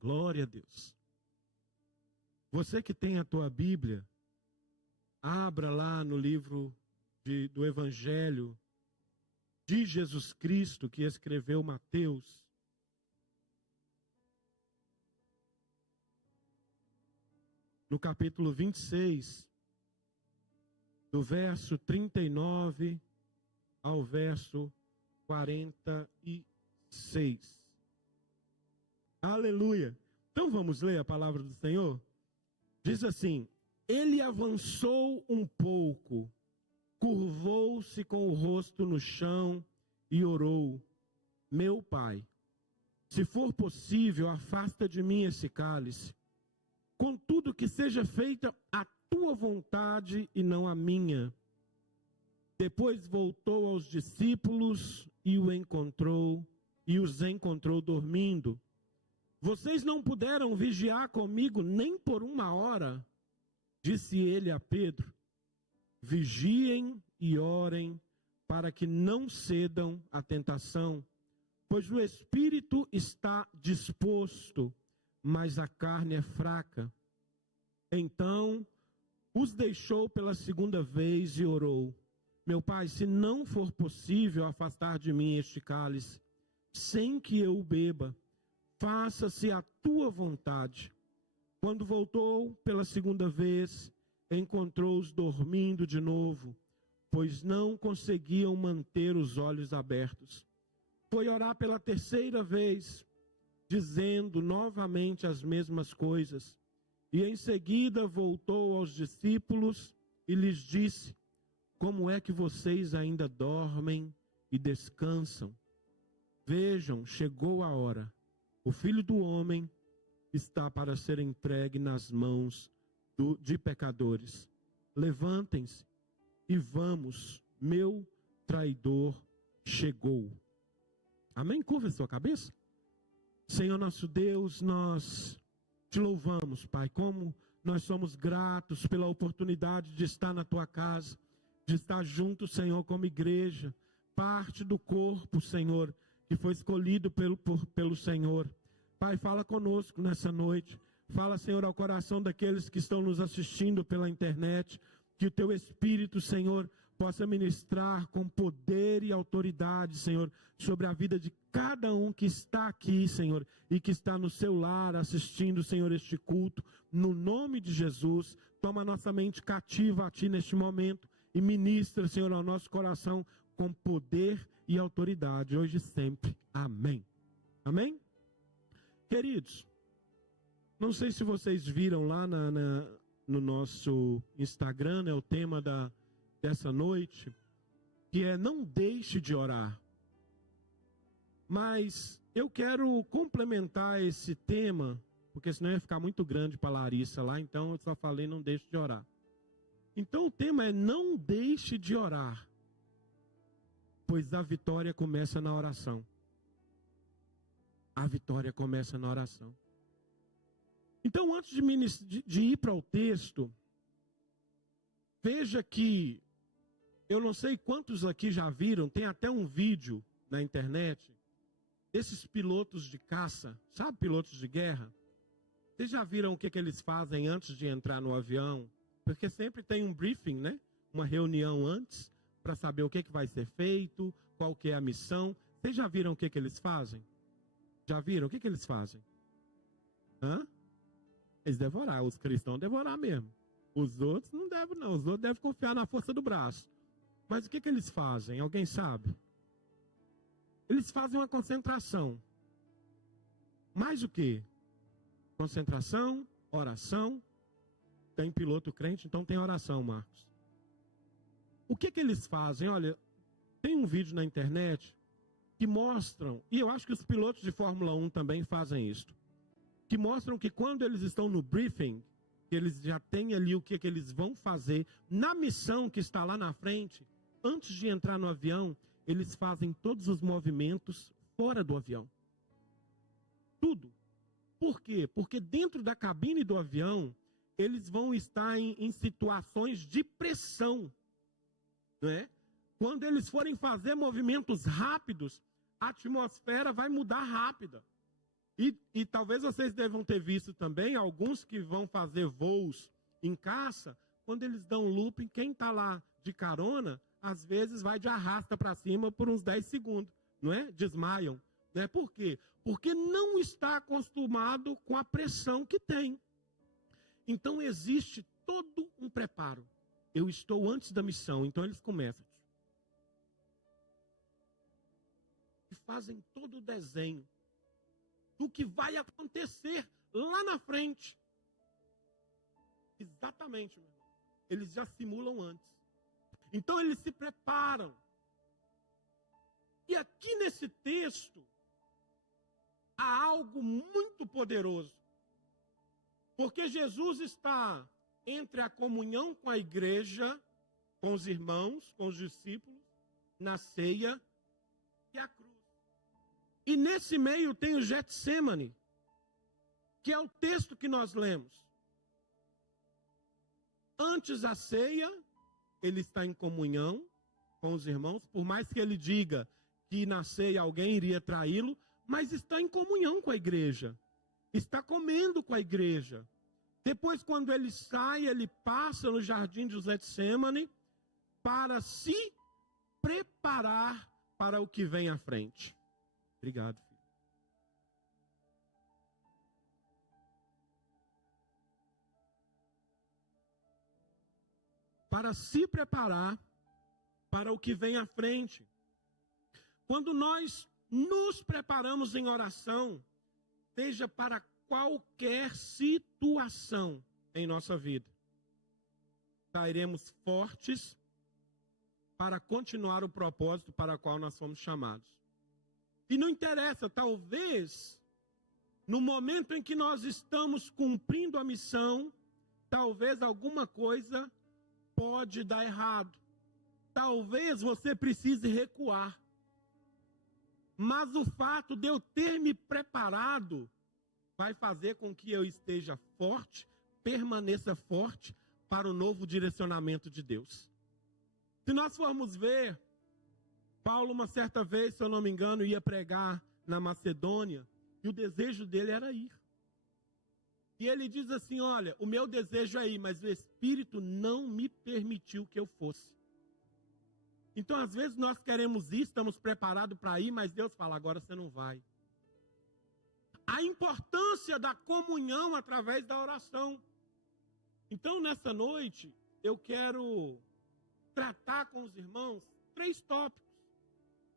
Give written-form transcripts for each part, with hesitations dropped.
Glória a Deus. Você que tem a tua Bíblia, abra lá no livro do Evangelho de Jesus Cristo, que escreveu Mateus. No capítulo 26, do verso 39 ao verso 46. Aleluia! Então vamos ler a palavra do Senhor? Diz assim: ele avançou um pouco, curvou-se com o rosto no chão e orou: meu Pai, se for possível, afasta de mim esse cálice. Contudo, que seja feita a tua vontade e não a minha. Depois voltou aos discípulos e os encontrou dormindo. Vocês não puderam vigiar comigo nem por uma hora? Disse ele a Pedro: vigiem e orem para que não cedam à tentação, pois o espírito está disposto, mas a carne é fraca. Então os deixou pela segunda vez e orou: meu Pai, se não for possível afastar de mim este cálice, sem que eu o beba, faça-se a tua vontade. Quando voltou pela segunda vez, encontrou-os dormindo de novo, pois não conseguiam manter os olhos abertos. Foi orar pela terceira vez, dizendo novamente as mesmas coisas. E em seguida voltou aos discípulos e lhes disse: como é que vocês ainda dormem e descansam? Vejam, chegou a hora. O Filho do Homem está para ser entregue nas mãos de pecadores. Levantem-se e vamos, meu traidor chegou. Amém? Curva a sua cabeça. Senhor nosso Deus, nós te louvamos, Pai, como nós somos gratos pela oportunidade de estar na tua casa, de estar junto, Senhor, como igreja, parte do corpo, Senhor, que foi escolhido pelo Senhor. Pai, fala conosco nessa noite. Fala, Senhor, ao coração daqueles que estão nos assistindo pela internet. Que o teu Espírito, Senhor, possa ministrar com poder e autoridade, Senhor, sobre a vida de cada um que está aqui, Senhor, e que está no seu lar assistindo, Senhor, este culto. No nome de Jesus, toma nossa mente cativa a Ti neste momento e ministra, Senhor, ao nosso coração com poder e autoridade, hoje e sempre. Amém. Amém? Queridos, não sei se vocês viram lá no nosso Instagram, né, o tema dessa noite, que é não deixe de orar. Mas eu quero complementar esse tema, porque senão ia ficar muito grande para a Larissa lá, então eu só falei não deixe de orar. Então o tema é não deixe de orar, pois a vitória começa na oração. A vitória começa na oração. Então, antes de ir para o texto, veja que, eu não sei quantos aqui já viram, tem até um vídeo na internet, desses pilotos de caça, sabe, pilotos de guerra? Vocês já viram o que eles fazem antes de entrar no avião? Porque sempre tem um briefing, né? Uma reunião antes, para saber o que vai ser feito, qual que é a missão. Vocês já viram o que eles fazem? Já viram? O que eles fazem? Eles devorar. Os cristãos devorar mesmo. Os outros não devem não. Os outros devem confiar na força do braço. Mas o que eles fazem? Alguém sabe? Eles fazem uma concentração. Mais o que? Concentração, oração. Tem piloto crente, então tem oração, Marcos. O que eles fazem? Olha, tem um vídeo na internet que mostram, e eu acho que os pilotos de Fórmula 1 também fazem isso, que mostram que quando eles estão no briefing, que eles já têm ali o que eles vão fazer na missão que está lá na frente, antes de entrar no avião, eles fazem todos os movimentos fora do avião. Tudo. Por quê? Porque dentro da cabine do avião, eles vão estar em situações de pressão, não é? Quando eles forem fazer movimentos rápidos, a atmosfera vai mudar rápida. E talvez vocês devam ter visto também alguns que vão fazer voos em caça, quando eles dão looping, quem está lá de carona, às vezes vai de arrasta para cima por uns 10 segundos, não é? Desmaiam. Né? Por quê? Porque não está acostumado com a pressão que tem. Então existe todo um preparo. Eu estou antes da missão, então eles começam. E fazem todo o desenho do que vai acontecer lá na frente. Exatamente, meu irmão. Eles já simulam antes. Então eles se preparam. E aqui nesse texto há algo muito poderoso. Porque Jesus está entre a comunhão com a igreja, com os irmãos, com os discípulos, na ceia e a cruz. E nesse meio tem o Getsêmani, que é o texto que nós lemos. Antes da ceia, ele está em comunhão com os irmãos, por mais que ele diga que na ceia alguém iria traí-lo, mas está em comunhão com a igreja, está comendo com a igreja. Depois, quando ele sai, ele passa no jardim de Getsêmani para se preparar para o que vem à frente. Obrigado, filho. Para se preparar para o que vem à frente. Quando nós nos preparamos em oração, seja para qualquer situação em nossa vida, sairemos fortes para continuar o propósito para o qual nós fomos chamados. E não interessa, talvez, no momento em que nós estamos cumprindo a missão, talvez alguma coisa pode dar errado. Talvez você precise recuar. Mas o fato de eu ter me preparado vai fazer com que eu esteja forte, permaneça forte para o novo direcionamento de Deus. Se nós formos ver, Paulo, uma certa vez, se eu não me engano, ia pregar na Macedônia, e o desejo dele era ir. E ele diz assim, olha, o meu desejo é ir, mas o Espírito não me permitiu que eu fosse. Então, às vezes, nós queremos ir, estamos preparados para ir, mas Deus fala, agora você não vai. A importância da comunhão através da oração. Então, nessa noite, eu quero tratar com os irmãos 3 tópicos,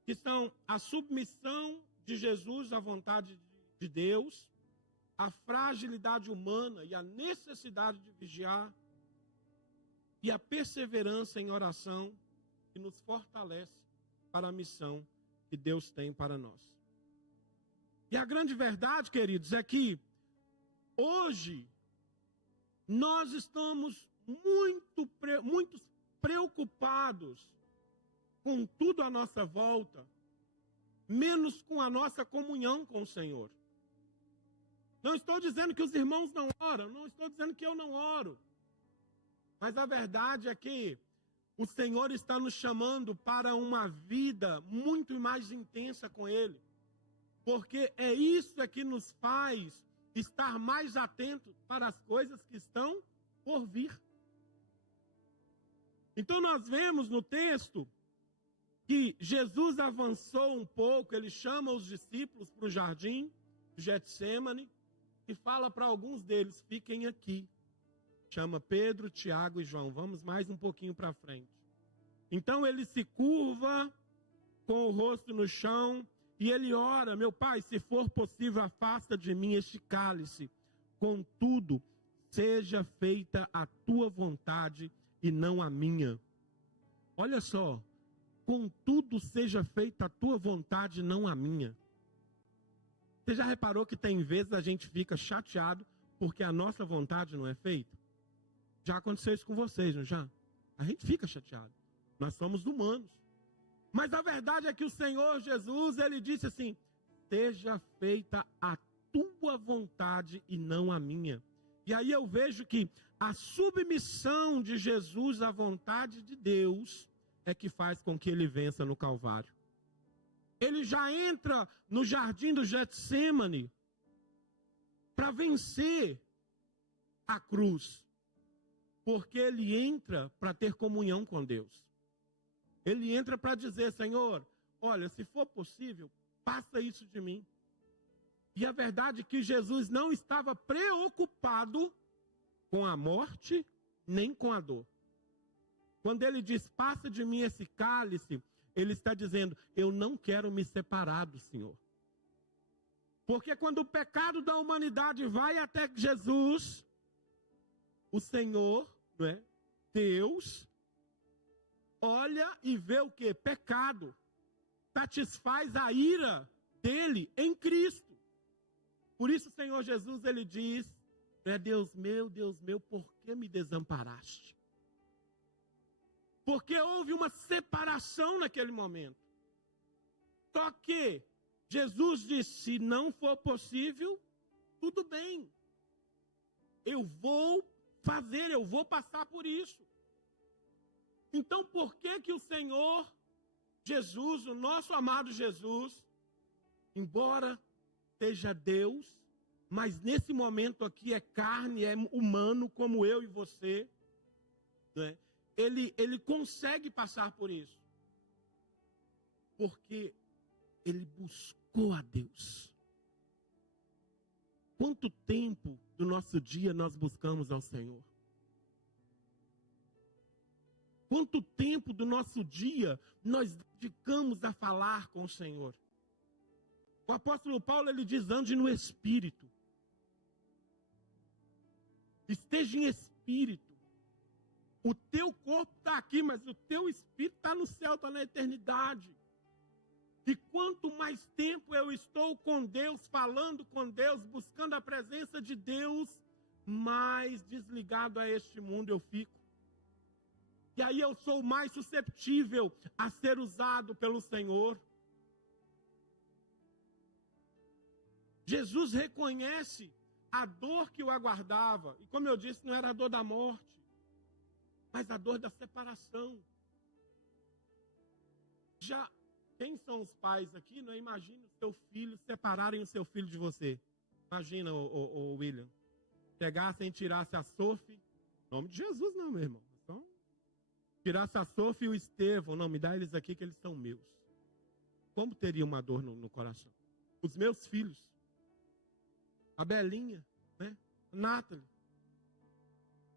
que são a submissão de Jesus à vontade de Deus, a fragilidade humana e a necessidade de vigiar, e a perseverança em oração, que nos fortalece para a missão que Deus tem para nós. E a grande verdade, queridos, é que hoje nós estamos muito preocupados com tudo à nossa volta, menos com a nossa comunhão com o Senhor. Não estou dizendo que os irmãos não oram, não estou dizendo que eu não oro, mas a verdade é que o Senhor está nos chamando para uma vida muito mais intensa com Ele. Porque é isso que nos faz estar mais atentos para as coisas que estão por vir. Então nós vemos no texto que Jesus avançou um pouco, ele chama os discípulos para o jardim de Getsêmani e fala para alguns deles, fiquem aqui. Chama Pedro, Tiago e João. Vamos mais um pouquinho para frente. Então ele se curva com o rosto no chão e ele ora, meu Pai, se for possível, afasta de mim este cálice. Contudo, seja feita a tua vontade e não a minha. Olha só, contudo, seja feita a tua vontade e não a minha. Você já reparou que tem vezes a gente fica chateado porque a nossa vontade não é feita? Já aconteceu isso com vocês, não já? A gente fica chateado. Nós somos humanos. Mas a verdade é que o Senhor Jesus, ele disse assim, seja feita a tua vontade e não a minha. E aí eu vejo que a submissão de Jesus à vontade de Deus é que faz com que ele vença no Calvário. Ele já entra no jardim do Getsêmani para vencer a cruz. Porque ele entra para ter comunhão com Deus. Ele entra para dizer, Senhor, olha, se for possível, passa isso de mim. E a verdade é que Jesus não estava preocupado com a morte, nem com a dor. Quando ele diz, passa de mim esse cálice, ele está dizendo, eu não quero me separar do Senhor. Porque quando o pecado da humanidade vai até Jesus, o Senhor, não é? Deus, olha e vê o quê? Pecado. Satisfaz a ira dele em Cristo. Por isso o Senhor Jesus, ele diz, Deus meu, por que me desamparaste? Porque houve uma separação naquele momento. Só que Jesus disse, se não for possível, tudo bem. Eu vou passar por isso. Então por que o Senhor Jesus, o nosso amado Jesus, embora seja Deus, mas nesse momento aqui é carne, é humano como eu e você, né? Ele consegue passar por isso. Porque ele buscou a Deus. Quanto tempo do nosso dia nós buscamos ao Senhor? Quanto tempo do nosso dia nós dedicamos a falar com o Senhor? O apóstolo Paulo, ele diz, ande no Espírito. Esteja em Espírito. O teu corpo está aqui, mas o teu Espírito está no céu, está na eternidade. E quanto mais tempo eu estou com Deus, falando com Deus, buscando a presença de Deus, mais desligado a este mundo eu fico. E aí eu sou mais susceptível a ser usado pelo Senhor. Jesus reconhece a dor que o aguardava. E como eu disse, não era a dor da morte, mas a dor da separação. Já, quem são os pais aqui? Não imagine o seu filho, separarem o seu filho de você. Imagina, o William. Pegassem e tirassem a Sophie. Em nome de Jesus não, meu irmão. Então, tirasse a Sophie e o Estevão. Não, me dá eles aqui que eles são meus. Como teria uma dor no coração? Os meus filhos. A Belinha, né? A Nathalie.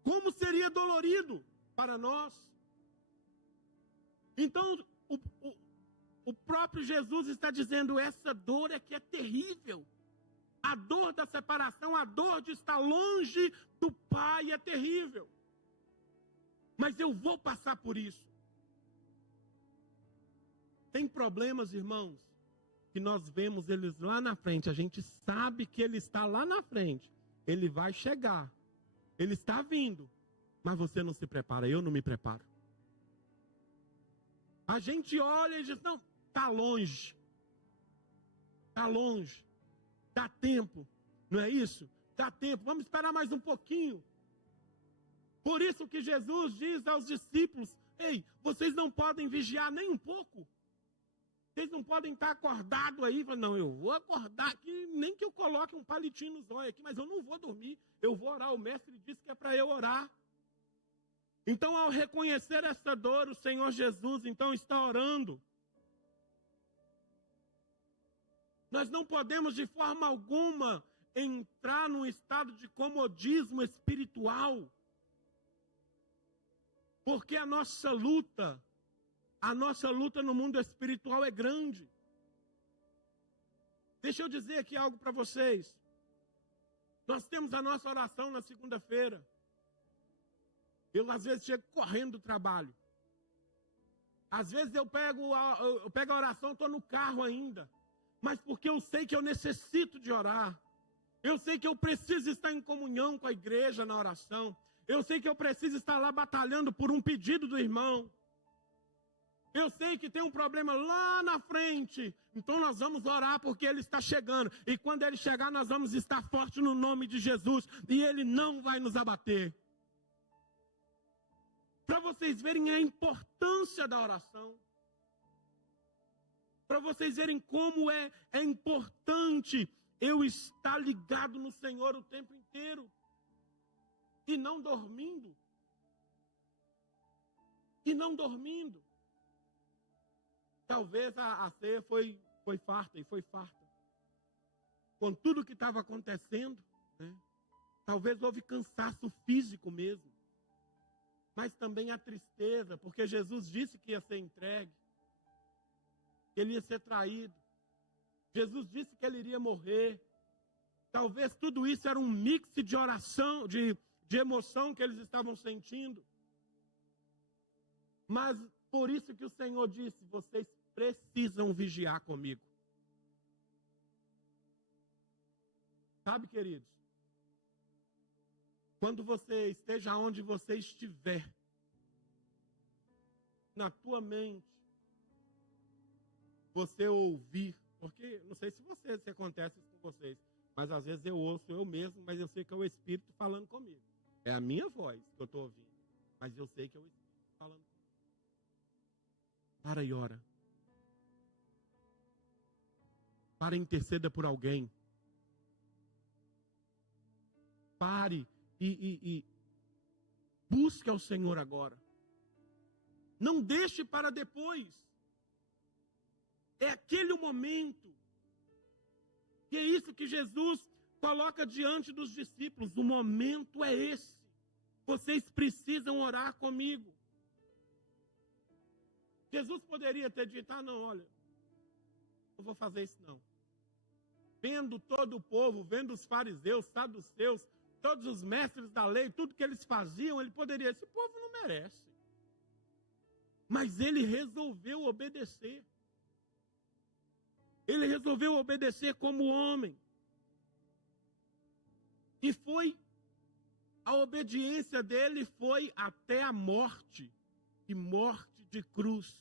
Como seria dolorido para nós? Então, o próprio Jesus está dizendo, essa dor é que é terrível. A dor da separação, a dor de estar longe do Pai é terrível. Mas eu vou passar por isso. Tem problemas, irmãos, que nós vemos eles lá na frente. A gente sabe que ele está lá na frente. Ele vai chegar. Ele está vindo. Mas você não se prepara, eu não me preparo. A gente olha e diz, não, está longe. Está longe. Dá tempo, não é isso? Dá tempo, vamos esperar mais um pouquinho. Por isso que Jesus diz aos discípulos, ei, vocês não podem vigiar nem um pouco. Vocês não podem estar acordados aí. Não, eu vou acordar aqui, nem que eu coloque um palitinho nos olhos aqui, mas eu não vou dormir. Eu vou orar, o mestre disse que é para eu orar. Então, ao reconhecer essa dor, o Senhor Jesus, então, está orando. Nós não podemos, de forma alguma, entrar num estado de comodismo espiritual. Porque a nossa luta no mundo espiritual é grande. Deixa eu dizer aqui algo para vocês. Nós temos a nossa oração na segunda-feira. Eu, às vezes, chego correndo do trabalho. Às vezes, eu pego a oração, estou no carro ainda. Mas porque eu sei que eu necessito de orar. Eu sei que eu preciso estar em comunhão com a igreja na oração. Eu sei que eu preciso estar lá batalhando por um pedido do irmão. Eu sei que tem um problema lá na frente. Então nós vamos orar porque ele está chegando. E quando ele chegar, nós vamos estar fortes no nome de Jesus. E ele não vai nos abater. Para vocês verem a importância da oração. Para vocês verem como é importante eu estar ligado no Senhor o tempo inteiro e não dormindo. E não dormindo. Talvez a ceia foi farta, e foi farta. Com tudo que estava acontecendo, né? Talvez houve cansaço físico mesmo. Mas também a tristeza, porque Jesus disse que ia ser entregue. Que ele ia ser traído. Jesus disse que ele iria morrer. Talvez tudo isso era um mix de oração, de emoção que eles estavam sentindo. Mas por isso que o Senhor disse, vocês precisam vigiar comigo. Sabe, queridos? Quando você esteja onde você estiver, na tua mente, você ouvir, porque não sei se acontece isso com vocês, mas às vezes eu ouço eu mesmo, mas eu sei que é o Espírito falando comigo. É a minha voz que eu estou ouvindo, mas eu sei que é o Espírito falando comigo. Para e ora. Para e interceda por alguém. Pare e busque ao Senhor agora. Não deixe para depois. É aquele o momento. E é isso que Jesus coloca diante dos discípulos. O momento é esse. Vocês precisam orar comigo. Jesus poderia ter dito, não, olha, não vou fazer isso não. Vendo todo o povo, vendo os fariseus, saduceus, todos os mestres da lei, tudo que eles faziam, ele poderia dizer, esse povo não merece. Mas ele resolveu obedecer. Ele resolveu obedecer como homem. E a obediência dele foi até a morte. E morte de cruz.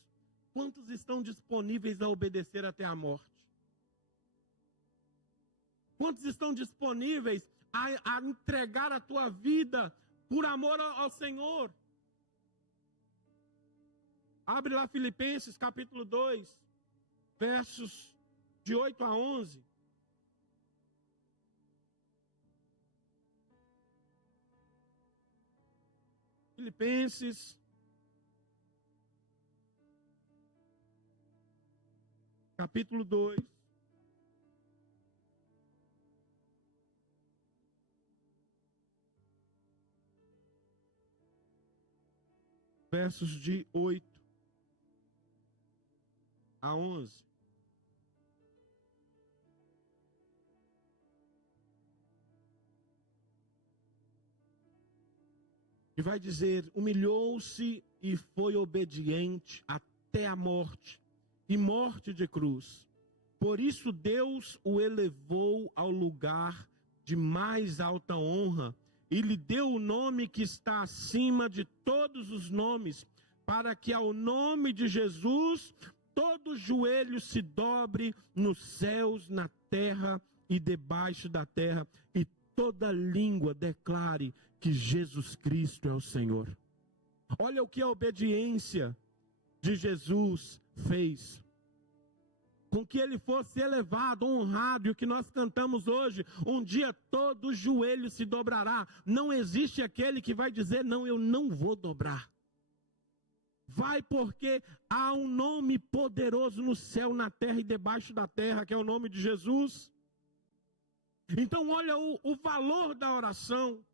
Quantos estão disponíveis a obedecer até a morte? Quantos estão disponíveis a entregar a tua vida por amor ao Senhor? Abre lá Filipenses capítulo 2, versos de 8 a 11. Filipenses capítulo 2. Versos de 8 a 11. E vai dizer, humilhou-se e foi obediente até a morte, e morte de cruz. Por isso Deus o elevou ao lugar de mais alta honra, e lhe deu o nome que está acima de todos os nomes, para que ao nome de Jesus todo joelho se dobre nos céus, na terra e debaixo da terra, e toda língua declare que Jesus Cristo é o Senhor. Olha o que a obediência de Jesus fez. Com que ele fosse elevado, honrado, e o que nós cantamos hoje, um dia todo joelho se dobrará. Não existe aquele que vai dizer, não, eu não vou dobrar. Vai porque há um nome poderoso no céu, na terra e debaixo da terra, que é o nome de Jesus. Então olha o valor da oração.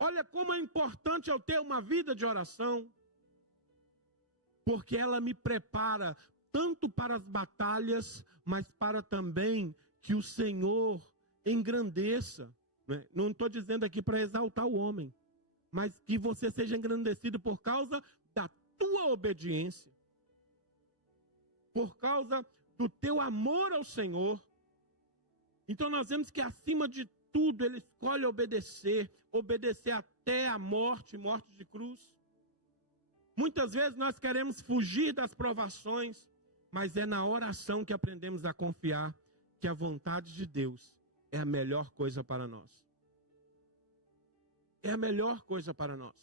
Olha como é importante eu ter uma vida de oração. Porque ela me prepara tanto para as batalhas, mas para também que o Senhor engrandeça. Né? Não estou dizendo aqui para exaltar o homem, mas que você seja engrandecido por causa da tua obediência. Por causa do teu amor ao Senhor. Então nós vemos que acima de tudo ele escolhe obedecer até a morte de cruz. Muitas vezes nós queremos fugir das provações, mas é na oração que aprendemos a confiar que a vontade de Deus é a melhor coisa para nós. É a melhor coisa para nós.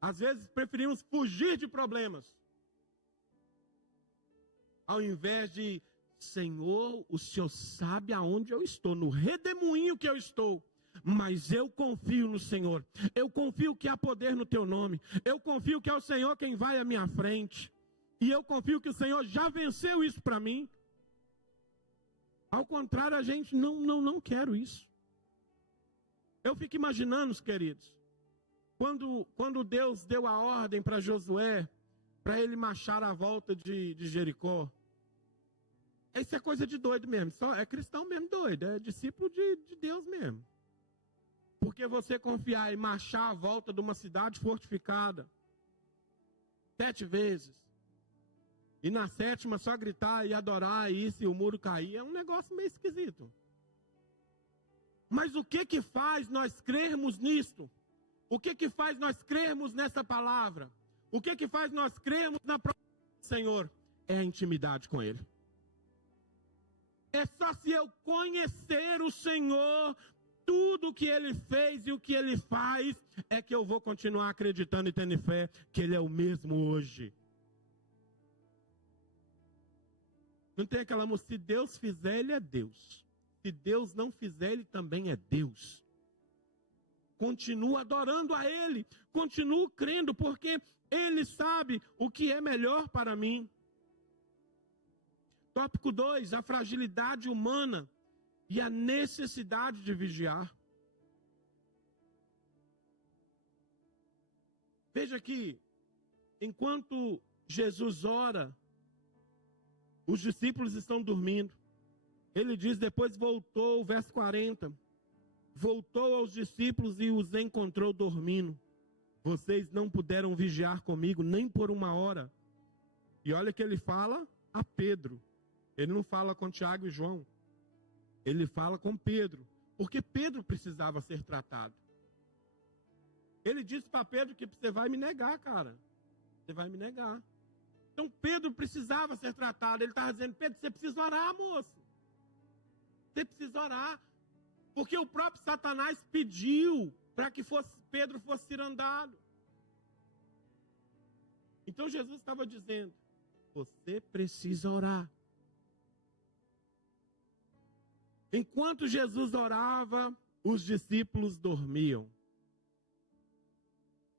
Às vezes preferimos fugir de problemas, ao invés de Senhor, o Senhor sabe aonde eu estou, no redemoinho que eu estou. Mas eu confio no Senhor. Eu confio que há poder no teu nome. Eu confio que é o Senhor quem vai à minha frente. E eu confio que o Senhor já venceu isso para mim. Ao contrário, a gente não quer isso. Eu fico imaginando, queridos, quando Deus deu a ordem para Josué, para ele marchar à volta de Jericó. Isso é coisa de doido mesmo. É cristão mesmo doido. É discípulo de Deus mesmo. Porque você confiar e marchar à volta de uma cidade fortificada 7 vezes, e na 7ª só gritar e adorar, e se o muro cair, é um negócio meio esquisito. Mas o que faz nós crermos nisto? O que faz nós crermos nessa palavra? O que faz nós crermos na promessa do Senhor? É a intimidade com Ele. É só se eu conhecer o Senhor, tudo o que Ele fez e o que Ele faz, é que eu vou continuar acreditando e tendo fé que Ele é o mesmo hoje. Não tem aquela música, se Deus fizer, Ele é Deus. Se Deus não fizer, Ele também é Deus. Continuo adorando a Ele, continuo crendo, porque Ele sabe o que é melhor para mim. Tópico 2, a fragilidade humana e a necessidade de vigiar. Veja que, enquanto Jesus ora, os discípulos estão dormindo. Ele diz, depois voltou, verso 40, voltou aos discípulos e os encontrou dormindo. Vocês não puderam vigiar comigo nem por 1 hora. E olha que ele fala a Pedro. Ele não fala com Tiago e João. Ele fala com Pedro. Porque Pedro precisava ser tratado. Ele disse para Pedro que você vai me negar, cara. Você vai me negar. Então Pedro precisava ser tratado. Ele estava dizendo, Pedro, você precisa orar, moço. Você precisa orar. Porque o próprio Satanás pediu para que Pedro fosse tirandado. Então Jesus estava dizendo, você precisa orar. Enquanto Jesus orava, os discípulos dormiam.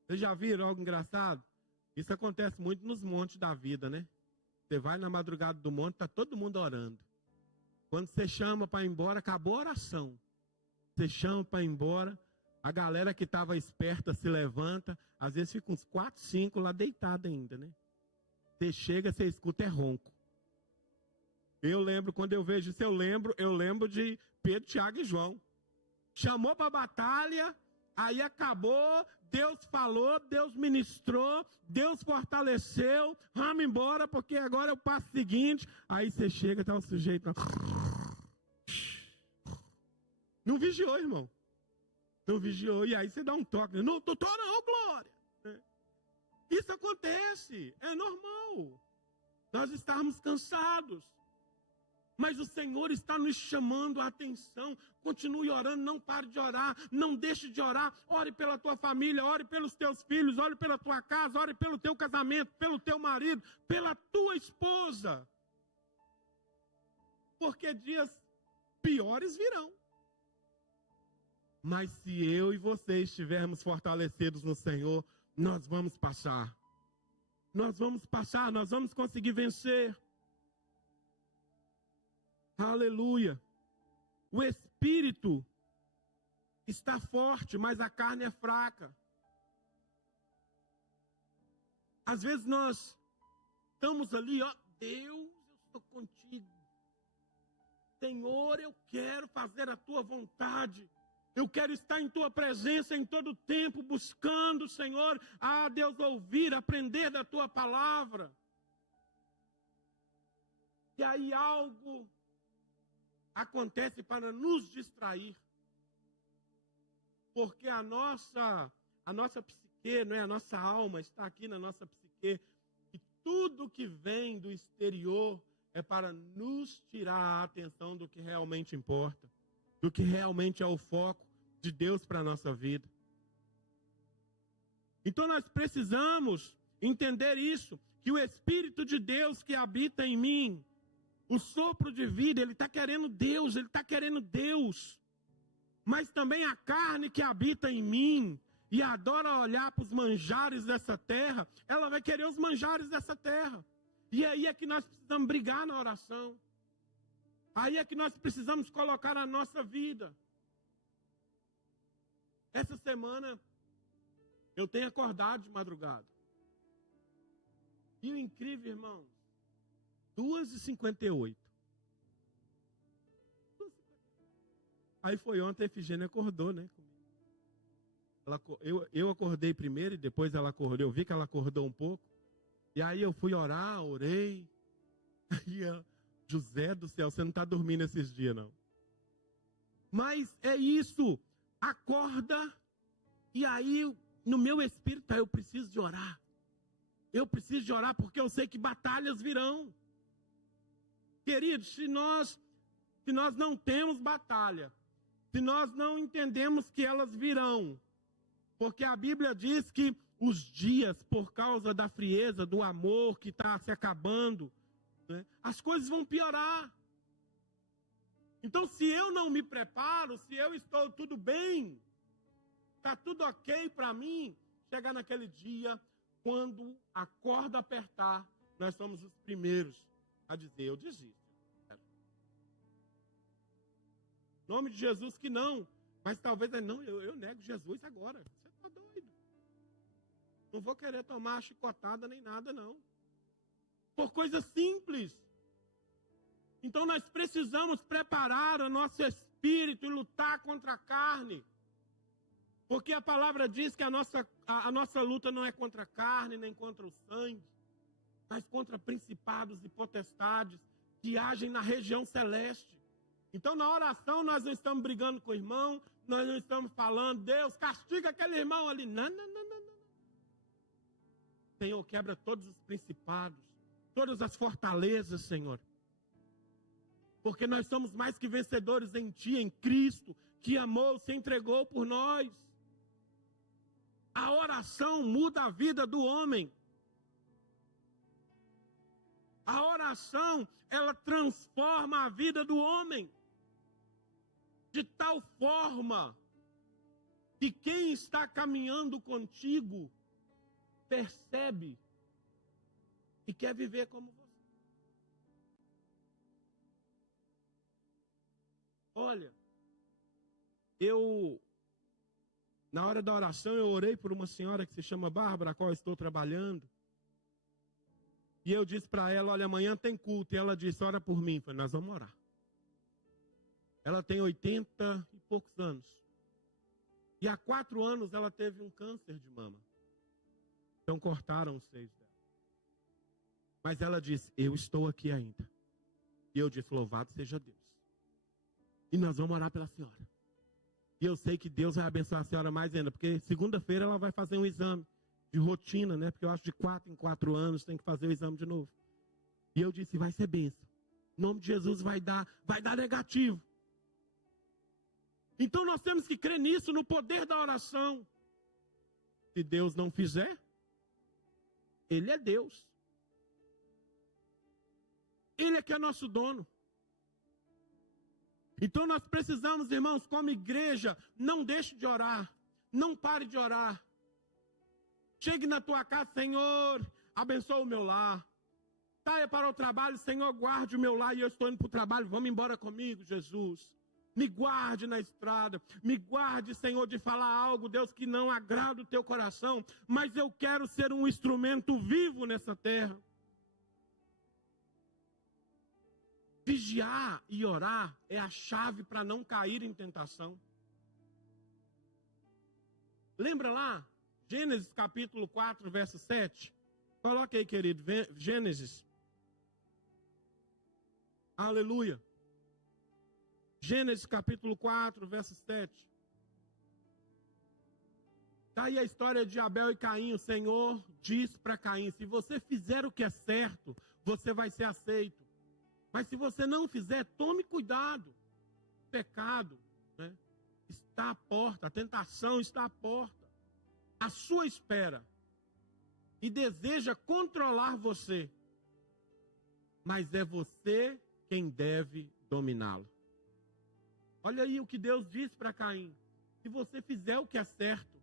Vocês já viram algo engraçado? Isso acontece muito nos montes da vida, né? Você vai na madrugada do monte, está todo mundo orando. Quando você chama para ir embora, acabou a oração. Você chama para ir embora, a galera que estava esperta se levanta, às vezes fica uns 4, 5 lá deitado ainda, né? Você chega, você escuta, é ronco. Eu lembro, quando eu vejo isso, eu lembro de Pedro, Tiago e João. Chamou para a batalha, aí acabou, Deus falou, Deus ministrou, Deus fortaleceu, vamos embora, porque agora é o passo seguinte. Aí você chega, está o sujeito... Não vigiou, irmão. Não vigiou, e aí você dá um toque. Não, doutor, não, glória. Isso acontece, é normal. Nós estamos cansados. Mas o Senhor está nos chamando a atenção. Continue orando, não pare de orar, não deixe de orar. Ore pela tua família, ore pelos teus filhos, ore pela tua casa, ore pelo teu casamento, pelo teu marido, pela tua esposa. Porque dias piores virão. Mas se eu e você estivermos fortalecidos no Senhor, nós vamos passar. Nós vamos passar, nós vamos conseguir vencer. Aleluia. O espírito está forte, mas a carne é fraca. Às vezes nós estamos ali, ó, Deus, eu estou contigo. Senhor, eu quero fazer a tua vontade. Eu quero estar em tua presença em todo o tempo, buscando, Senhor, a Deus ouvir, aprender da tua palavra. E aí algo acontece para nos distrair. Porque a nossa psique, não é? A nossa alma está aqui na nossa psique. E tudo que vem do exterior é para nos tirar a atenção do que realmente importa. Do que realmente é o foco de Deus para a nossa vida. Então nós precisamos entender isso. Que o Espírito de Deus que habita em mim, O sopro de vida, ele está querendo Deus, ele está querendo Deus. Mas também a carne que habita em mim e adora olhar para os manjares dessa terra, ela vai querer os manjares dessa terra. E aí é que nós precisamos brigar na oração. Aí é que nós precisamos colocar a nossa vida. Essa semana eu tenho acordado de madrugada. E o incrível, irmãos, 2h58. Aí foi ontem, a Efigênia acordou, né? Eu acordei primeiro e depois ela acordou. Eu vi que ela acordou um pouco. E aí eu fui orar, orei. Aí, José do céu, você não está dormindo esses dias, não. Mas é isso. Acorda. E aí, no meu espírito, eu preciso de orar. Eu preciso de orar porque eu sei que batalhas virão. Queridos, se nós não temos batalha, se nós não entendemos que elas virão, porque a Bíblia diz que os dias, por causa da frieza, do amor que está se acabando, né, as coisas vão piorar. Então, se eu não me preparo, se eu estou tudo bem, está tudo ok para mim, chegar naquele dia, quando a corda apertar, nós somos os primeiros a dizer, eu desisto. Em nome de Jesus que não. Mas talvez, não, eu nego Jesus agora. Você está doido. Não vou querer tomar chicotada nem nada, não. Por coisa simples. Então nós precisamos preparar o nosso espírito e lutar contra a carne. Porque a palavra diz que a nossa luta não é contra a carne, nem contra o sangue, mas contra principados e potestades que agem na região celeste. Então, na oração, nós não estamos brigando com o irmão, nós não estamos falando, Deus, castiga aquele irmão ali. Não. Senhor, quebra todos os principados, todas as fortalezas, Senhor. Porque nós somos mais que vencedores em Ti, em Cristo, que amou, se entregou por nós. A oração muda a vida do homem. A oração, ela transforma a vida do homem. De tal forma que quem está caminhando contigo percebe e quer viver como você. Olha, na hora da oração, eu orei por uma senhora que se chama Bárbara, a qual eu estou trabalhando. E eu disse para ela, olha, amanhã tem culto. E ela disse, ora por mim. Eu falei, nós vamos orar. Ela tem 80 e poucos anos. E há 4 anos ela teve um câncer de mama. Então cortaram os seios dela. Mas ela disse, eu estou aqui ainda. E eu disse, louvado seja Deus. E nós vamos orar pela senhora. E eu sei que Deus vai abençoar a senhora mais ainda. Porque segunda-feira ela vai fazer um exame de rotina, né? Porque eu acho que de 4 em 4 anos tem que fazer o exame de novo. E eu disse, vai ser bênção. Em nome de Jesus vai dar negativo. Então nós temos que crer nisso, no poder da oração. Se Deus não fizer, Ele é Deus. Ele é que é nosso dono. Então nós precisamos, irmãos, como igreja, não deixe de orar. Não pare de orar. Chegue na tua casa, Senhor, abençoa o meu lar. Saia para o trabalho, Senhor, guarde o meu lar e eu estou indo para o trabalho. Vamos embora comigo, Jesus. Me guarde na estrada, me guarde, Senhor, de falar algo, Deus, que não agrada o teu coração, mas eu quero ser um instrumento vivo nessa terra. Vigiar e orar é a chave para não cair em tentação. Lembra lá? Gênesis capítulo 4, verso 7. Coloque aí, querido, Gênesis. Aleluia. Gênesis capítulo 4, verso 7. Está aí a história de Abel e Caim. O Senhor diz para Caim, se você fizer o que é certo, você vai ser aceito. Mas se você não fizer, tome cuidado. O pecado, né, está à porta, a tentação está à porta. À sua espera. E deseja controlar você. Mas é você quem deve dominá-lo. Olha aí o que Deus diz para Caim. Se você fizer o que é certo,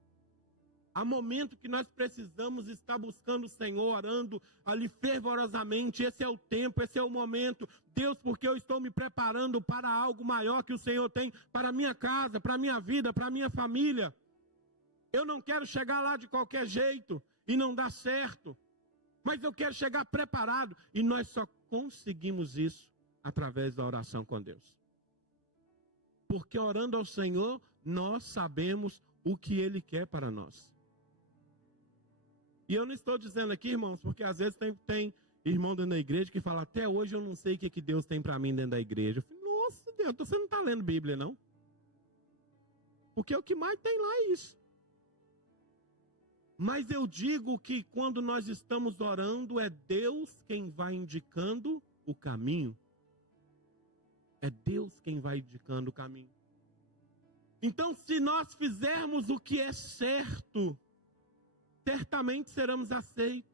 há momento que nós precisamos estar buscando o Senhor, orando ali fervorosamente. Esse é o tempo, esse é o momento. Deus, porque eu estou me preparando para algo maior que o Senhor tem para a minha casa, para a minha vida, para a minha família. Eu não quero chegar lá de qualquer jeito e não dar certo. Mas eu quero chegar preparado. E nós só conseguimos isso através da oração com Deus. Porque orando ao Senhor, nós sabemos o que Ele quer para nós. E eu não estou dizendo aqui, irmãos, porque às vezes tem irmão dentro da igreja que fala, até hoje eu não sei o que Deus tem para mim dentro da igreja. Eu falo, nossa Deus, você não está lendo Bíblia, não? Porque o que mais tem lá é isso. Mas eu digo que quando nós estamos orando, é Deus quem vai indicando o caminho. É Deus quem vai indicando o caminho. Então, se nós fizermos o que é certo, certamente seremos aceitos.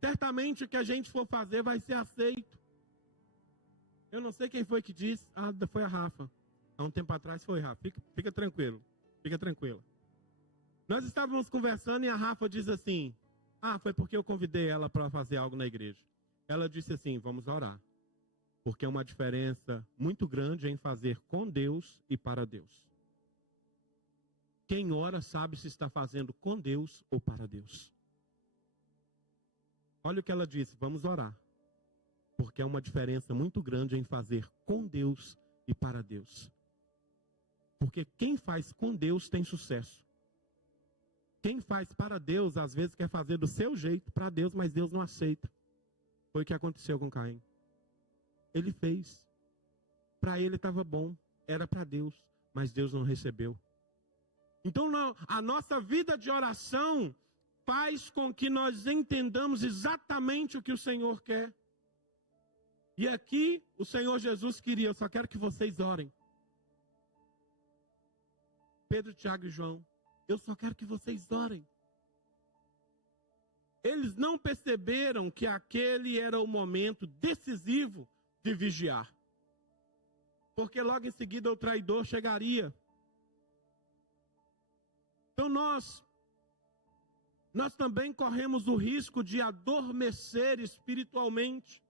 Certamente o que a gente for fazer vai ser aceito. Eu não sei quem foi que disse. Foi a Rafa. Há um tempo atrás foi a Rafa. Fica tranquilo. Fica tranquila. Nós estávamos conversando e a Rafa diz assim, foi porque eu convidei ela para fazer algo na igreja. Ela disse assim, vamos orar. Porque é uma diferença muito grande em fazer com Deus e para Deus. Quem ora sabe se está fazendo com Deus ou para Deus. Olha o que ela disse, vamos orar. Porque é uma diferença muito grande em fazer com Deus e para Deus. Porque quem faz com Deus tem sucesso. Quem faz para Deus, às vezes quer fazer do seu jeito para Deus, mas Deus não aceita. Foi o que aconteceu com Caim. Ele fez. Para ele estava bom, era para Deus, mas Deus não recebeu. Então a nossa vida de oração faz com que nós entendamos exatamente o que o Senhor quer. E aqui o Senhor Jesus queria, eu só quero que vocês orem. Pedro, Tiago e João, eu só quero que vocês orem. Eles não perceberam que aquele era o momento decisivo de vigiar. Porque logo em seguida o traidor chegaria. Então nós também corremos o risco de adormecer espiritualmente,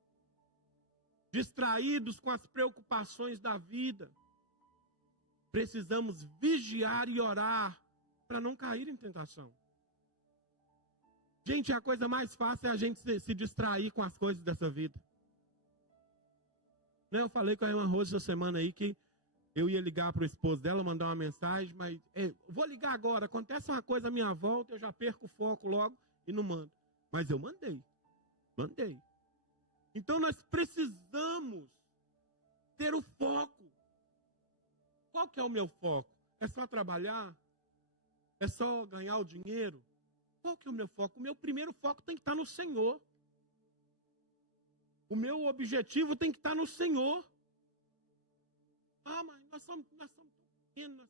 distraídos com as preocupações da vida. Precisamos vigiar e orar para não cair em tentação. Gente, a coisa mais fácil é a gente se distrair com as coisas dessa vida. Eu falei com a irmã Rosa essa semana aí que eu ia ligar para o esposo dela, mandar uma mensagem, mas vou ligar agora, acontece uma coisa à minha volta, eu já perco o foco logo e não mando. Mas eu mandei. Então nós precisamos ter o foco. Qual que é o meu foco? É só trabalhar? É só ganhar o dinheiro? Qual que é o meu foco? O meu primeiro foco tem que estar no Senhor. O meu objetivo tem que estar no Senhor. Mas nós somos pequenos.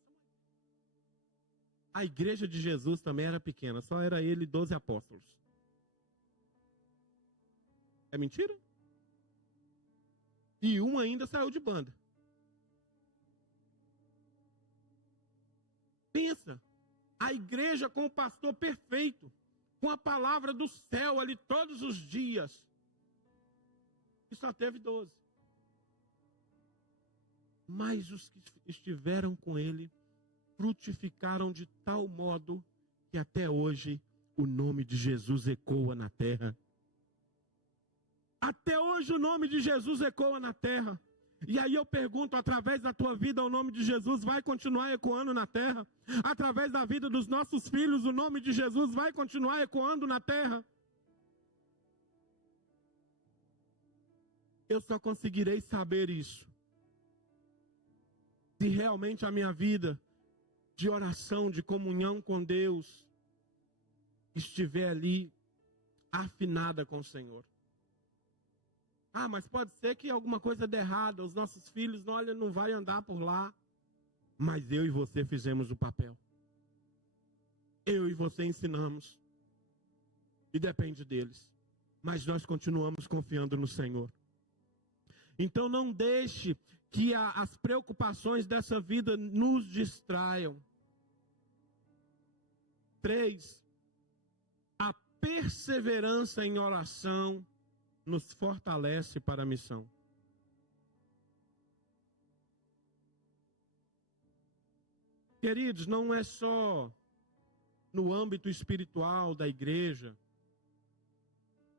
A igreja de Jesus também era pequena. Só era ele e 12 apóstolos. É mentira? E um ainda saiu de banda. Pensa. A igreja com o pastor perfeito. Com a palavra do céu ali todos os dias. E só teve 12. Mas os que estiveram com ele frutificaram de tal modo que até hoje o nome de Jesus ecoa na terra. Até hoje o nome de Jesus ecoa na terra. E aí eu pergunto, através da tua vida, o nome de Jesus vai continuar ecoando na terra? Através da vida dos nossos filhos, o nome de Jesus vai continuar ecoando na terra? Eu só conseguirei saber isso se realmente a minha vida de oração, de comunhão com Deus, estiver ali afinada com o Senhor. Mas pode ser que alguma coisa dê errado, os nossos filhos, não vai andar por lá. Mas eu e você fizemos o papel. Eu e você ensinamos. E depende deles. Mas nós continuamos confiando no Senhor. Então não deixe que as preocupações dessa vida nos distraiam. 3. A perseverança em oração nos fortalece para a missão. Queridos, não é só no âmbito espiritual da igreja,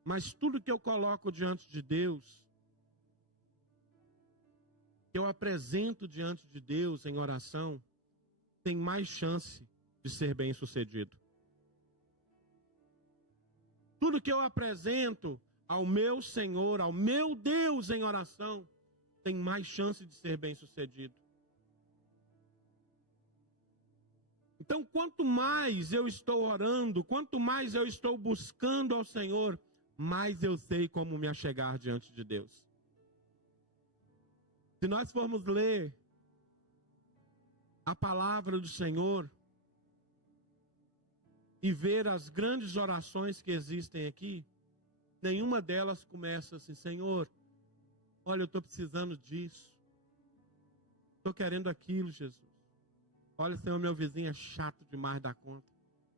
mas tudo que eu coloco diante de Deus, que eu apresento diante de Deus em oração, tem mais chance de ser bem sucedido. Tudo que eu apresento ao meu Senhor, ao meu Deus em oração, tem mais chance de ser bem sucedido. Então, quanto mais eu estou orando, quanto mais eu estou buscando ao Senhor, mais eu sei como me achegar diante de Deus. Se nós formos ler a palavra do Senhor e ver as grandes orações que existem aqui, nenhuma delas começa assim: Senhor, olha, eu estou precisando disso, estou querendo aquilo, Jesus. Olha, Senhor, meu vizinho é chato demais da conta.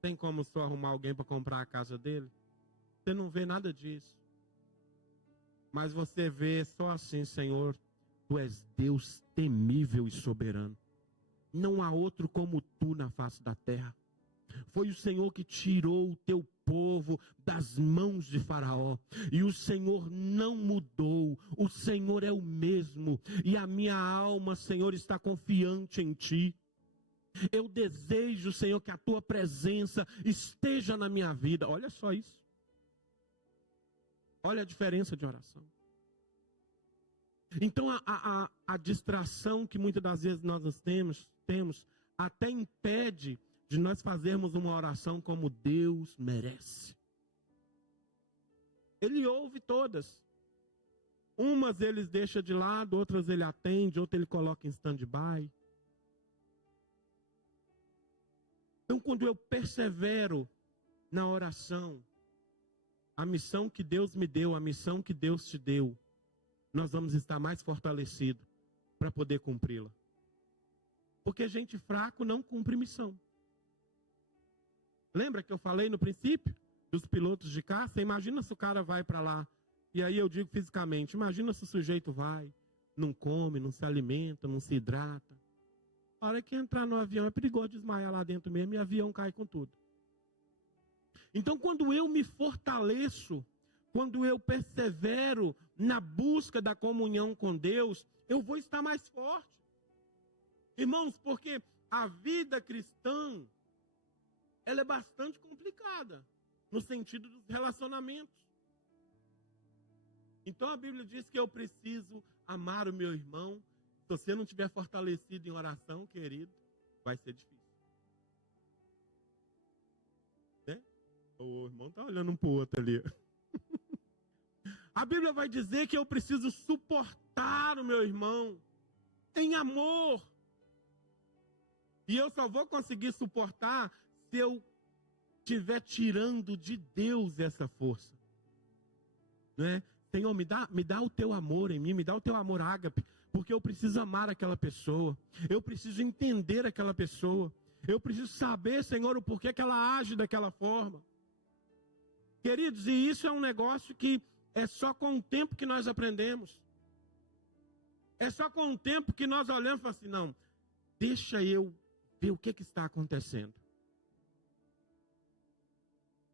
Tem como só arrumar alguém para comprar a casa dele? Você não vê nada disso. Mas você vê só assim: Senhor, Tu és Deus temível e soberano. Não há outro como Tu na face da terra. Foi o Senhor que tirou o Teu povo das mãos de Faraó. E o Senhor não mudou. O Senhor é o mesmo. E a minha alma, Senhor, está confiante em Ti. Eu desejo, Senhor, que a Tua presença esteja na minha vida. Olha só isso. Olha a diferença de oração. Então a distração que muitas das vezes nós temos até impede de nós fazermos uma oração como Deus merece. Ele ouve todas. Umas ele deixa de lado, outras ele atende, outras ele coloca em stand-by. Então, quando eu persevero na oração, a missão que Deus me deu, a missão que Deus te deu, nós vamos estar mais fortalecidos para poder cumpri-la. Porque gente fraco não cumpre missão. Lembra que eu falei no princípio dos pilotos de caça? Imagina se o cara vai para lá. E aí eu digo fisicamente, imagina se o sujeito vai, não come, não se alimenta, não se hidrata. A hora que entrar no avião é perigoso desmaiar lá dentro mesmo e o avião cai com tudo. Então, quando eu me fortaleço, quando eu persevero na busca da comunhão com Deus, eu vou estar mais forte. Irmãos, porque a vida cristã, ela é bastante complicada, no sentido dos relacionamentos. Então a Bíblia diz que eu preciso amar o meu irmão. Se você não estiver fortalecido em oração, querido, vai ser difícil. Né? O irmão está olhando um para o outro ali. A Bíblia vai dizer que eu preciso suportar o meu irmão em amor. E eu só vou conseguir suportar se eu estiver tirando de Deus essa força. Né? Senhor, me dá o teu amor em mim, me dá o teu amor ágape, porque eu preciso amar aquela pessoa, eu preciso entender aquela pessoa, eu preciso saber, Senhor, o porquê que ela age daquela forma. Queridos, e isso é um negócio que é só com o tempo que nós aprendemos. É só com o tempo que nós olhamos e falamos assim, não, deixa eu ver o que está acontecendo.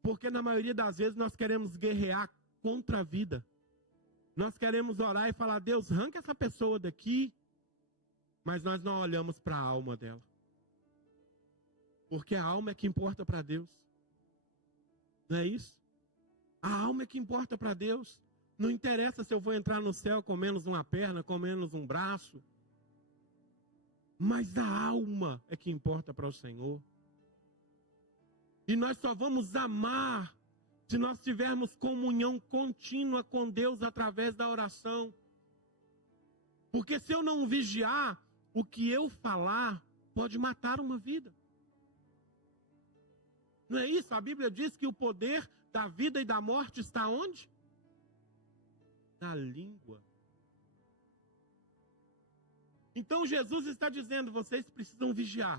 Porque na maioria das vezes nós queremos guerrear contra a vida. Nós queremos orar e falar, Deus, arranca essa pessoa daqui, mas nós não olhamos para a alma dela. Porque a alma é que importa para Deus. Não é isso? A alma é que importa para Deus. Não interessa se eu vou entrar no céu com menos uma perna, com menos um braço. Mas a alma é que importa para o Senhor. E nós só vamos amar se nós tivermos comunhão contínua com Deus através da oração. Porque se eu não vigiar, o que eu falar pode matar uma vida. Não é isso? A Bíblia diz que o poder da vida e da morte está onde? Na língua. Então Jesus está dizendo, vocês precisam vigiar.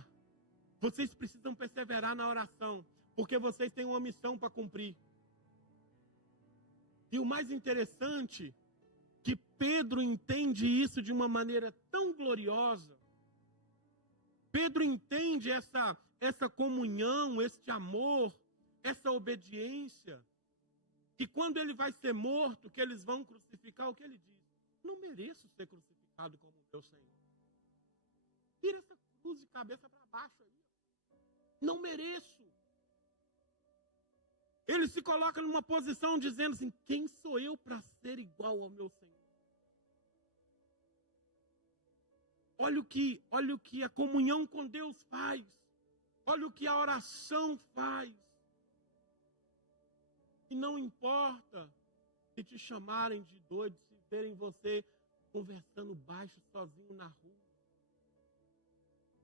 Vocês precisam perseverar na oração, porque vocês têm uma missão para cumprir. E o mais interessante, que Pedro entende isso de uma maneira tão gloriosa. Pedro entende essa comunhão, este amor, essa obediência, que quando ele vai ser morto, que eles vão crucificar, o que ele diz? Não mereço ser crucificado como meu Senhor. Tira essa cruz de cabeça para baixo aí. Não mereço. Ele se coloca numa posição dizendo assim, quem sou eu para ser igual ao meu Senhor? Olha o que a comunhão com Deus faz. Olha o que a oração faz. E não importa se te chamarem de doido, se verem você conversando baixo, sozinho na rua.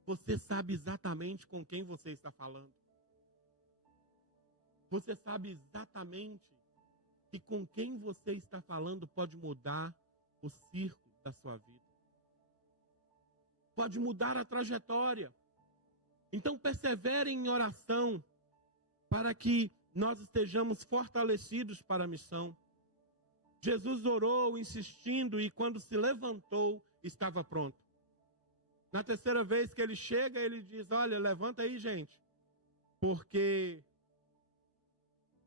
Você sabe exatamente com quem você está falando. Você sabe exatamente que com quem você está falando pode mudar o círculo da sua vida. Pode mudar a trajetória. Então perseverem em oração para que nós estejamos fortalecidos para a missão. Jesus orou insistindo e quando se levantou, estava pronto. Na terceira vez que ele chega, ele diz, olha, levanta aí, gente, porque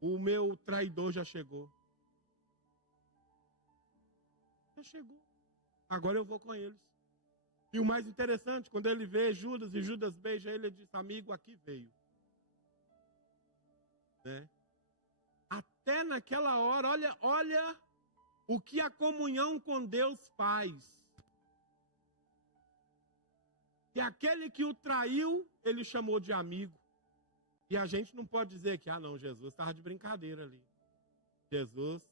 o meu traidor já chegou. Já chegou. Agora eu vou com eles. E o mais interessante, quando ele vê Judas e Judas beija ele, ele diz, amigo, aqui veio. Né? Até naquela hora, olha o que a comunhão com Deus faz. E aquele que o traiu, ele chamou de amigo. E a gente não pode dizer que, não, Jesus estava de brincadeira ali. Jesus,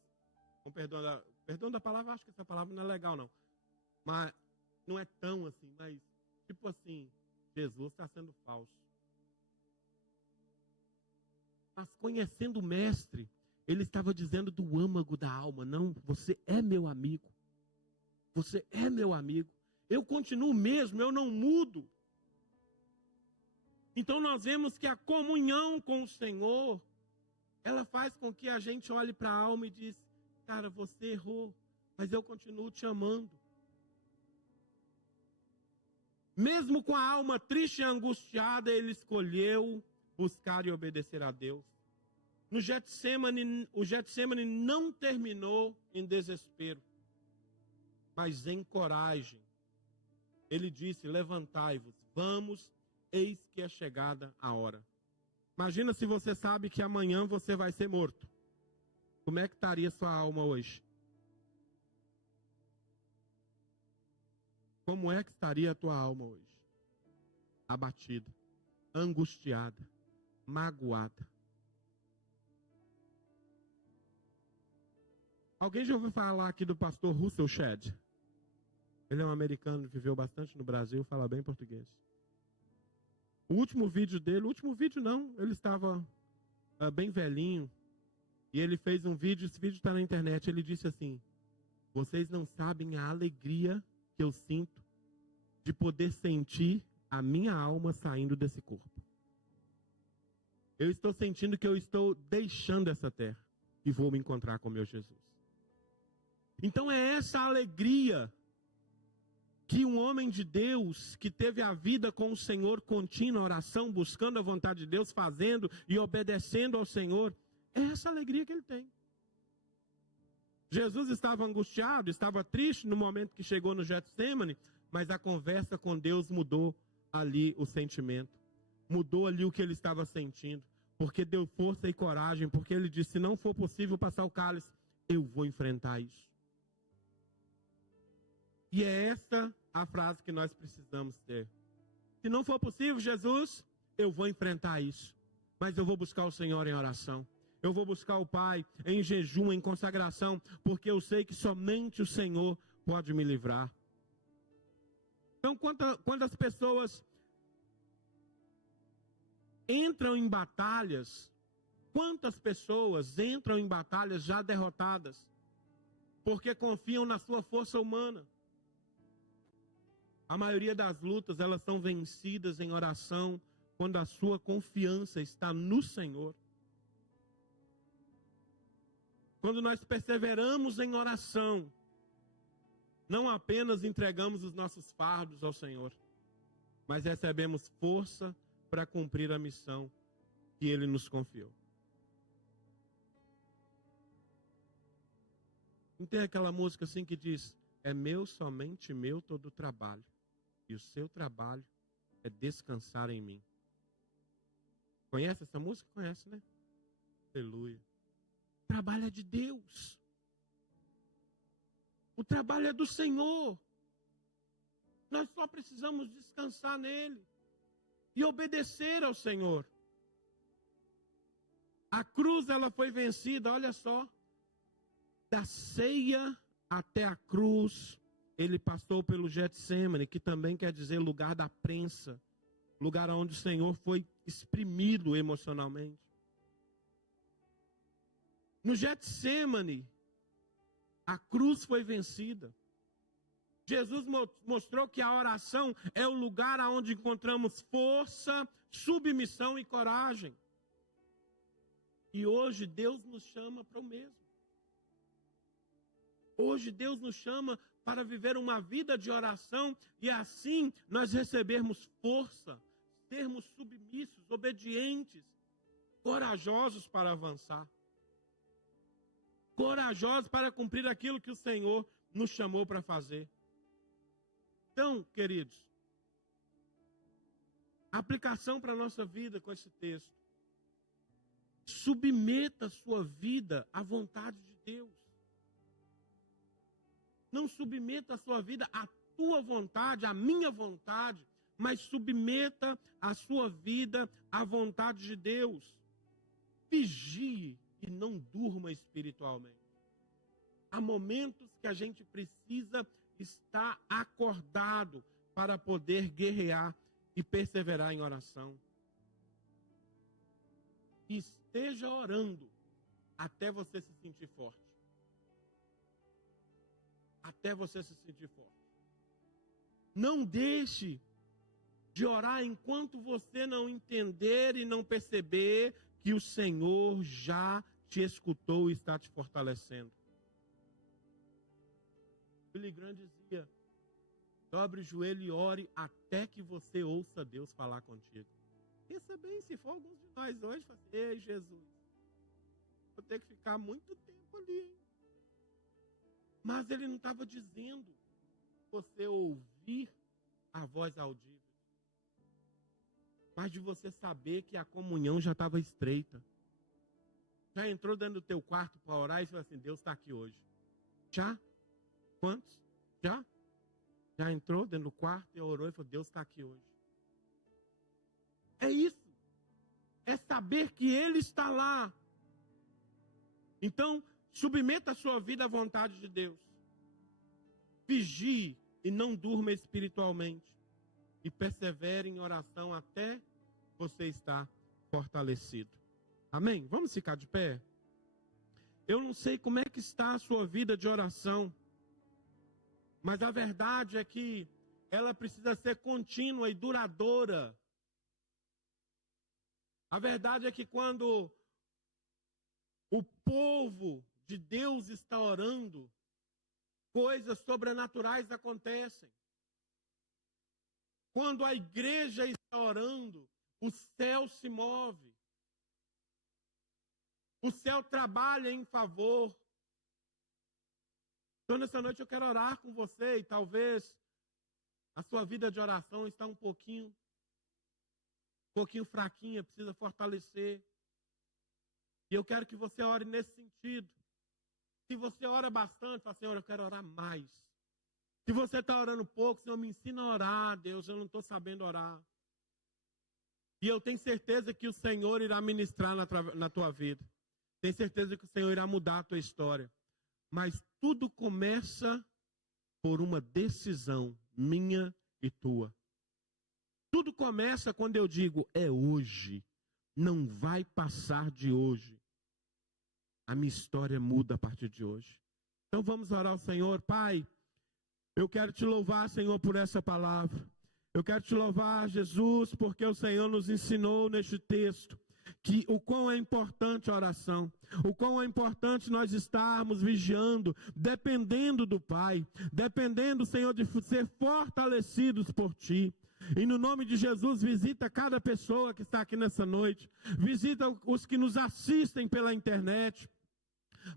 com perdão da palavra, acho que essa palavra não é legal, não. Mas não é tão assim, mas tipo assim, Jesus está sendo falso. Mas conhecendo o mestre, ele estava dizendo do âmago da alma, não, você é meu amigo. Você é meu amigo. Eu continuo mesmo, eu não mudo. Então nós vemos que a comunhão com o Senhor, ela faz com que a gente olhe para a alma e diz, cara, você errou, mas eu continuo te amando. Mesmo com a alma triste e angustiada, ele escolheu buscar e obedecer a Deus. No Getsemane, o Getsemane não terminou em desespero, mas em coragem. Ele disse, levantai-vos, vamos, eis que é chegada a hora. Imagina se você sabe que amanhã você vai ser morto. Como é que estaria sua alma hoje? Como é que estaria a tua alma hoje? Abatida, angustiada, magoada. Alguém já ouviu falar aqui do pastor Russell Shedd? Ele é um americano, viveu bastante no Brasil, fala bem português. O último vídeo dele, ele estava bem velhinho, e ele fez um vídeo, esse vídeo está na internet, ele disse assim, vocês não sabem a alegria que eu sinto de poder sentir a minha alma saindo desse corpo. Eu estou sentindo que eu estou deixando essa terra e vou me encontrar com meu Jesus. Então é essa alegria que um homem de Deus, que teve a vida com o Senhor contínua, oração, buscando a vontade de Deus, fazendo e obedecendo ao Senhor, é essa alegria que ele tem. Jesus estava angustiado, estava triste no momento que chegou no Getsemane, mas a conversa com Deus mudou ali o sentimento, mudou ali o que ele estava sentindo, porque deu força e coragem, porque ele disse, se não for possível passar o cálice, eu vou enfrentar isso. E é essa a frase que nós precisamos ter. Se não for possível, Jesus, eu vou enfrentar isso. Mas eu vou buscar o Senhor em oração. Eu vou buscar o Pai em jejum, em consagração, porque eu sei que somente o Senhor pode me livrar. Então, quando as pessoas entram em batalhas, quantas pessoas entram em batalhas já derrotadas, porque confiam na sua força humana? A maioria das lutas, elas são vencidas em oração, quando a sua confiança está no Senhor. Quando nós perseveramos em oração, não apenas entregamos os nossos fardos ao Senhor, mas recebemos força para cumprir a missão que Ele nos confiou. Não tem aquela música assim que diz: é meu, somente meu, todo o trabalho, e o seu trabalho é descansar em mim. Conhece essa música? Conhece, né? Aleluia. O trabalho é de Deus. O trabalho é do Senhor. Nós só precisamos descansar nele e obedecer ao Senhor. A cruz, ela foi vencida, olha só. Da ceia até a cruz, ele passou pelo Getsêmani, que também quer dizer lugar da prensa, lugar onde o Senhor foi exprimido emocionalmente. No Getsêmani, a cruz foi vencida. Jesus mostrou que a oração é o lugar onde encontramos força, submissão e coragem. E hoje Deus nos chama para o mesmo. Hoje Deus nos chama para viver uma vida de oração e assim nós recebermos força, sermos submissos, obedientes, corajosos para avançar. Corajosos para cumprir aquilo que o Senhor nos chamou para fazer. Então, queridos, aplicação para a nossa vida com esse texto. Submeta a sua vida à vontade de Deus. Não submeta a sua vida à tua vontade, à minha vontade, mas submeta a sua vida à vontade de Deus. Vigie e não durma espiritualmente. Há momentos que a gente precisa estar acordado para poder guerrear e perseverar em oração. Esteja orando até você se sentir forte. Até você se sentir forte. Não deixe de orar enquanto você não entender e não perceber que o Senhor já te escutou e está te fortalecendo. Billy Graham dizia: dobre o joelho e ore até que você ouça Deus falar contigo. Pensa bem, se for alguns de nós hoje, fala assim: ei, Jesus, vou ter que ficar muito tempo ali, hein? Mas ele não estava dizendo você ouvir a voz audível, mas de você saber que a comunhão já estava estreita. Já entrou dentro do teu quarto para orar e falou assim: Deus está aqui hoje. Já? Quantos? Já? Já entrou dentro do quarto e orou e falou: Deus está aqui hoje. É isso. É saber que Ele está lá. Então, submeta a sua vida à vontade de Deus. Vigie e não durma espiritualmente. E persevere em oração até você estar fortalecido. Amém? Vamos ficar de pé? Eu não sei como é que está a sua vida de oração. Mas a verdade é que ela precisa ser contínua e duradoura. A verdade é que quando o povo de Deus está orando, coisas sobrenaturais acontecem. Quando a igreja está orando, o céu se move. O céu trabalha em favor. Então, nessa noite eu quero orar com você e talvez a sua vida de oração está um pouquinho fraquinha, precisa fortalecer. E eu quero que você ore nesse sentido. Se você ora bastante, fala: Senhor, eu quero orar mais. Se você está orando pouco, Senhor, me ensina a orar, Deus, eu não estou sabendo orar. E eu tenho certeza que o Senhor irá ministrar na tua vida. Tenho certeza que o Senhor irá mudar a tua história. Mas tudo começa por uma decisão minha e tua. Tudo começa quando eu digo: é hoje, não vai passar de hoje. A minha história muda a partir de hoje. Então vamos orar ao Senhor. Pai, Eu quero te louvar, Senhor, por essa palavra. Eu quero te louvar, Jesus, porque o Senhor nos ensinou neste texto que o quão é importante a oração, o quão é importante nós estarmos vigiando, dependendo do Pai, dependendo, Senhor, de ser fortalecidos por Ti. E no nome de Jesus, visita cada pessoa que está aqui nessa noite, visita os que nos assistem pela internet.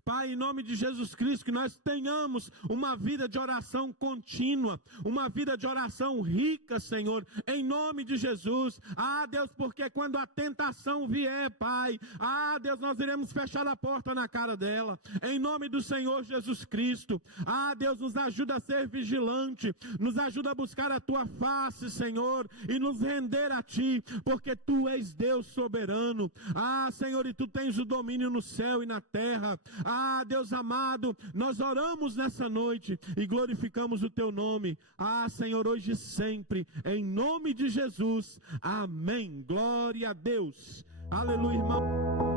Pai, em nome de Jesus Cristo, que nós tenhamos uma vida de oração contínua, uma vida de oração rica, Senhor, em nome de Jesus. Ah, Deus, porque quando a tentação vier, Pai, ah, Deus, nós iremos fechar a porta na cara dela, em nome do Senhor Jesus Cristo. Ah, Deus, nos ajuda a ser vigilante, nos ajuda a buscar a Tua face, Senhor, e nos render a Ti, porque Tu és Deus soberano. Ah, Senhor, e Tu tens o domínio no céu e na terra. Ah, Deus amado, nós oramos nessa noite e glorificamos o Teu nome. Ah, Senhor, hoje e sempre, em nome de Jesus. Amém. Glória a Deus. Aleluia, irmão.